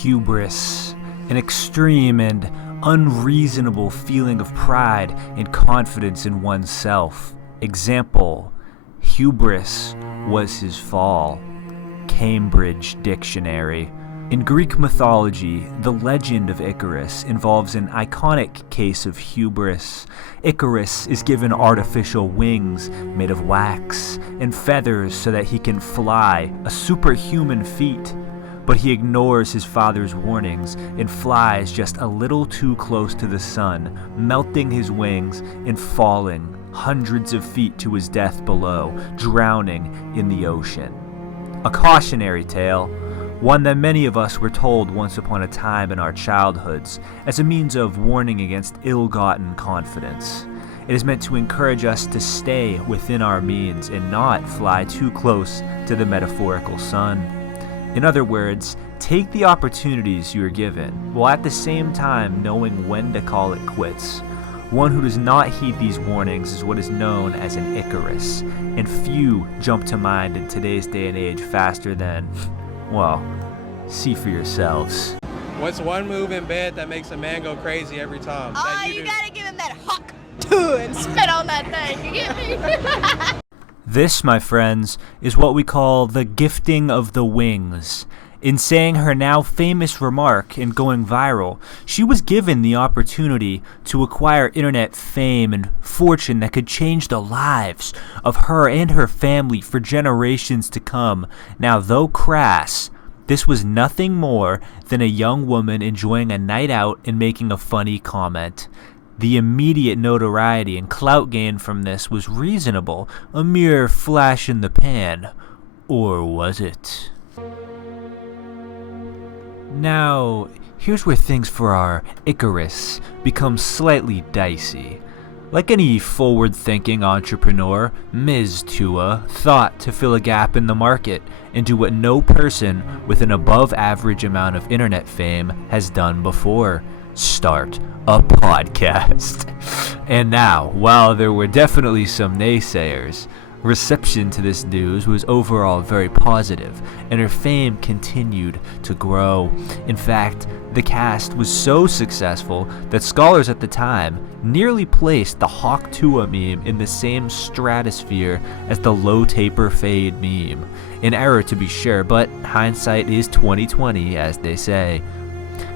Hubris, an extreme and unreasonable feeling of pride and confidence in oneself. Example, hubris was his fall. Cambridge Dictionary. In Greek mythology, the legend of Icarus involves an iconic case of hubris. Icarus is given artificial wings made of wax and feathers so that he can fly, a superhuman feat. But he ignores his father's warnings and flies just a little too close to the sun, melting his wings and falling hundreds of feet to his death below, drowning in the ocean. A cautionary tale, one that many of us were told once upon a time in our childhoods as a means of warning against ill-gotten confidence. It is meant to encourage us to stay within our means and not fly too close to the metaphorical sun. In other words, take the opportunities you are given, while at the same time knowing when to call it quits. One who does not heed these warnings is what is known as an Icarus, and few jump to mind in today's day and age faster than, well, see for yourselves. What's one move in bed that makes a man go crazy every time? Oh, you gotta give him that Hawk Tuah and spit on that thing, you get me? This, my friends, is what we call the gifting of the wings. In saying her now famous remark and going viral, she was given the opportunity to acquire internet fame and fortune that could change the lives of her and her family for generations to come. Now, though crass, this was nothing more than a young woman enjoying a night out and making a funny comment. The immediate notoriety and clout gain from this was reasonable, a mere flash in the pan. Or was it? Now, here's where things for our Icarus become slightly dicey. Like any forward-thinking entrepreneur, Ms. Tuah thought to fill a gap in the market and do what no person with an above-average amount of internet fame has done before: start a podcast. And now, while there were definitely some naysayers, reception to this news was overall very positive, and her fame continued to grow. In fact, the cast was so successful that scholars at the time nearly placed the Hawk Tuah meme in the same stratosphere as the low taper fade meme. An error to be sure, but hindsight is 20/20, as they say.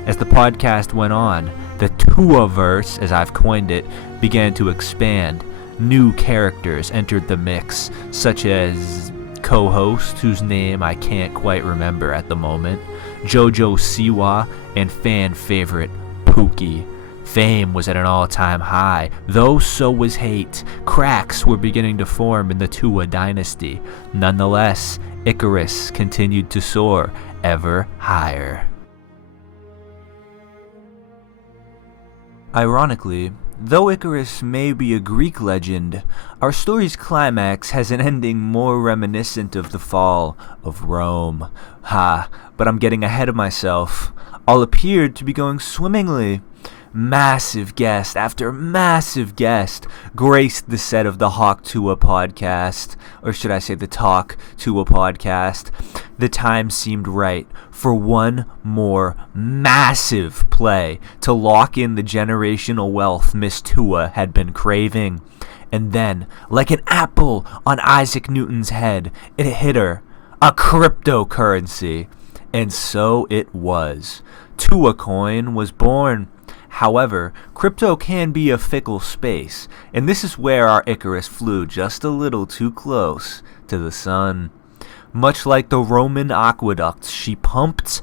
As the podcast went on, the Tuah-verse, as I've coined it, began to expand. New characters entered the mix, such as co-host, whose name I can't quite remember at the moment, JoJo Siwa, and fan favorite Pookie. Fame was at an all-time high, though so was hate. Cracks were beginning to form in the Tuah dynasty. Nonetheless, Icarus continued to soar ever higher. Ironically, though Icarus may be a Greek legend, our story's climax has an ending more reminiscent of the fall of Rome. But I'm getting ahead of myself. All appeared to be going swimmingly. Massive guest after massive guest graced the set of the Hawk Tuah podcast, or should I say the Talk Tuah podcast. The time seemed right for one more massive play to lock in the generational wealth Miss Tuah had been craving. And then, like an apple on Isaac Newton's head, it hit her. A cryptocurrency. And so it was. Tuah coin was born. However, crypto can be a fickle space, and this is where our Icarus flew just a little too close to the sun. Much like the Roman aqueducts, she pumped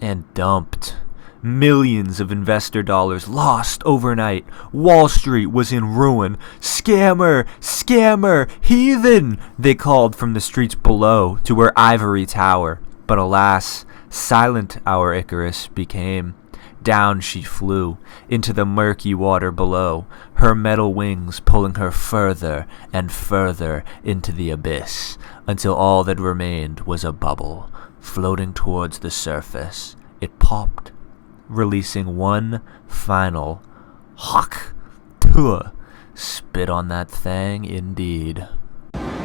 and dumped. Millions of investor dollars lost overnight. Wall Street was in ruin. Scammer! Scammer! Heathen! They called from the streets below to her ivory tower. But alas, silent our Icarus became. Down she flew, into the murky water below, her metal wings pulling her further and further into the abyss, until all that remained was a bubble, floating towards the surface. It popped, releasing one final Hawk Tuah. Spit on that thing, indeed.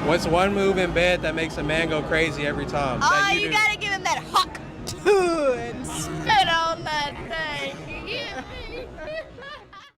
What's one move in bed that makes a man go crazy every time? Oh, you gotta give him that Hawk